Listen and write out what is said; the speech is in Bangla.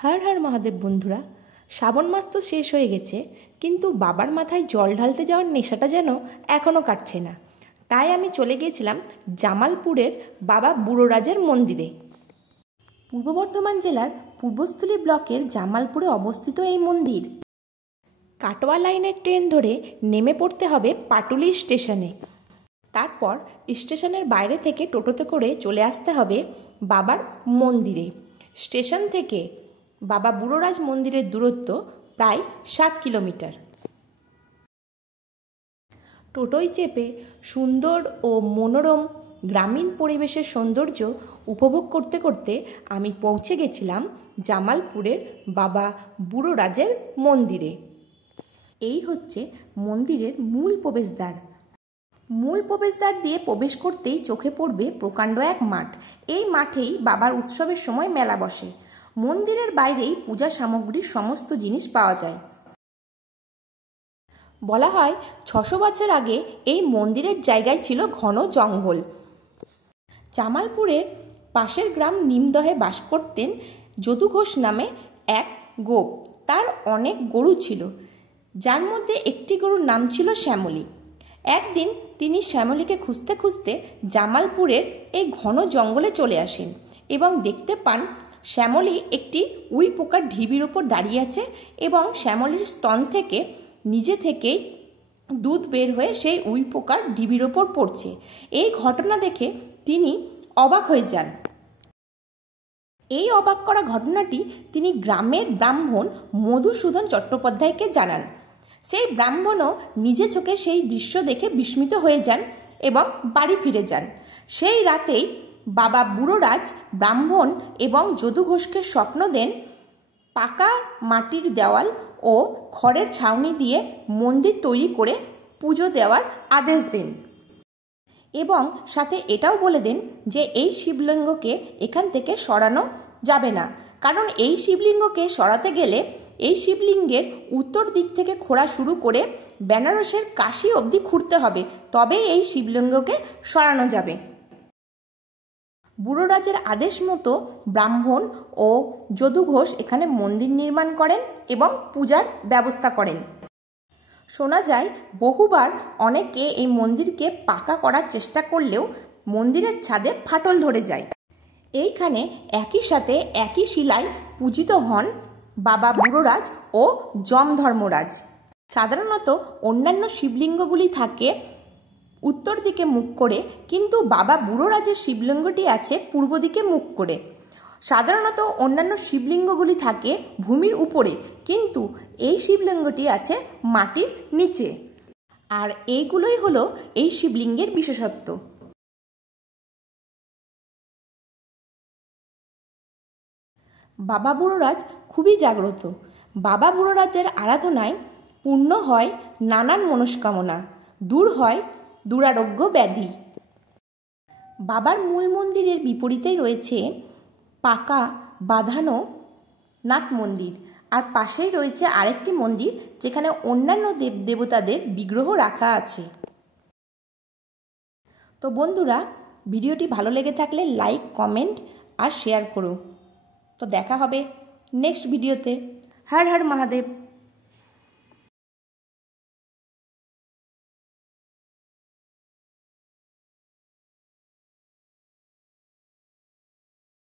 হর হর মহাদেব বন্ধুরা, শ্রাবণ মাস তো শেষ হয়ে গেছে, কিন্তু বাবার মাথায় জল ঢালতে যাওয়ার নেশাটা যেন এখনও কাটছে না। তাই আমি চলে গিয়েছিলাম জামালপুরের বাবা বুড়োরাজের মন্দিরে। পূর্ব বর্ধমান জেলার পূর্বস্থলী ব্লকের জামালপুরে অবস্থিত এই মন্দির। কাটোয়া লাইনের ট্রেন ধরে নেমে পড়তে হবে পাটুলি স্টেশনে। তারপর স্টেশনের বাইরে থেকে টোটোতে করে চলে আসতে হবে বাবার মন্দিরে। স্টেশন থেকে বাবা বুড়োরাজ মন্দিরের দূরত্ব প্রায় 7 কিলোমিটার। টোটোয় চেপে সুন্দর ও মনোরম গ্রামীণ পরিবেশের সৌন্দর্য উপভোগ করতে করতে আমি পৌঁছে গেছিলাম জামালপুরের বাবা বুড়োরাজের মন্দিরে। এই হচ্ছে মন্দিরের মূল প্রবেশদ্বার। মূল প্রবেশদ্বার দিয়ে প্রবেশ করতেই চোখে পড়বে প্রকাণ্ড এক মাঠ। এই মাঠেই বাবার উৎসবের সময় মেলা বসে। মন্দিরের বাইরেই পূজা সামগ্রীর সমস্ত জিনিস পাওয়া যায়। বলা হয় 600 বছর আগে এই মন্দিরের জায়গায় ছিল ঘন জঙ্গল। জামালপুরের পাশের গ্রাম নিমদহে বাস করতেন যদু ঘোষ নামে এক গোপ। তার অনেক গরু ছিল, যার মধ্যে একটি গরুর নাম ছিল শ্যামলী। একদিন তিনি শ্যামলীকে খুঁজতে খুঁজতে জামালপুরের এই ঘন জঙ্গলে চলে আসেন এবং দেখতে পান শ্যামলী একটি উই পোকার ঢিবির ওপর দাঁড়িয়ে আছে এবং শ্যামলীর স্তন থেকে নিজে থেকেই দুধ বের হয়ে সেই উই পোকার ঢিবির ওপর পড়ছে। এই ঘটনা দেখে তিনি অবাক হয়ে যান। এই অবাক করা ঘটনাটি তিনি গ্রামের ব্রাহ্মণ মধুসূদন চট্টোপাধ্যায়কে জানান। সেই ব্রাহ্মণও নিজে চোখে সেই দৃশ্য দেখে বিস্মিত হয়ে যান এবং বাড়ি ফিরে যান। সেই রাতেই বাবা বুড়োরাজ ব্রাহ্মণ এবং যদু ঘোষকে স্বপ্ন দেন পাকা মাটির দেওয়াল ও খড়ের ছাউনি দিয়ে মন্দির তৈরি করে পুজো দেওয়ার আদেশ দেন এবং সাথে এটাও বলে দেন যে এই শিবলিঙ্গকে এখান থেকে সরানো যাবে না, কারণ এই শিবলিঙ্গকে সরাতে গেলে এই শিবলিঙ্গের উত্তর দিক থেকে খোঁড়া শুরু করে বেনারসের কাশী অবধি খুঁড়তে হবে, তবে এই শিবলিঙ্গকে সরানো যাবে। বুড়োরাজের আদেশ মতো ব্রাহ্মণ ও যদু ঘোষ এখানে মন্দির নির্মাণ করেন এবং পূজার ব্যবস্থা করেন। শোনা যায় বহুবার অনেকে এই মন্দিরকে পাকা করার চেষ্টা করলেও মন্দিরের ছাদে ফাটল ধরে যায়। এইখানে একই সাথে একই শিলায় পূজিত হন বাবা বুড়োরাজ ও যমধর্মরাজ। সাধারণত অন্যান্য শিবলিঙ্গগুলি থাকে উত্তর দিকে মুখ করে, কিন্তু বাবা বুড়োরাজের শিবলিঙ্গটি আছে পূর্ব দিকে মুখ করে। সাধারণত অন্যান্য শিবলিঙ্গগুলি থাকে ভূমির উপরে, কিন্তু এই শিবলিঙ্গটি আছে মাটির নিচে। আর এইগুলোই হলো এই শিবলিঙ্গের বিশেষত্ব। বাবা বুড়োরাজ খুবই জাগ্রত। বাবা বুড়োরাজের আরাধনায় পূর্ণ হয় নানান মনস্কামনা, দূর হয় দুরারোগ্য ব্যাধি। বাবার মূল মন্দিরের বিপরীতেই রয়েছে পাকা বাঁধানো নাট মন্দির, আর পাশেই রয়েছে আরেকটি মন্দির যেখানে অন্যান্য দেবতাদের বিগ্রহ রাখা আছে। তো বন্ধুরা, ভিডিওটি ভালো লেগে থাকলে লাইক, কমেন্ট আর শেয়ার করো। তো দেখা হবে নেক্সট ভিডিওতে। হর হর মহাদেব।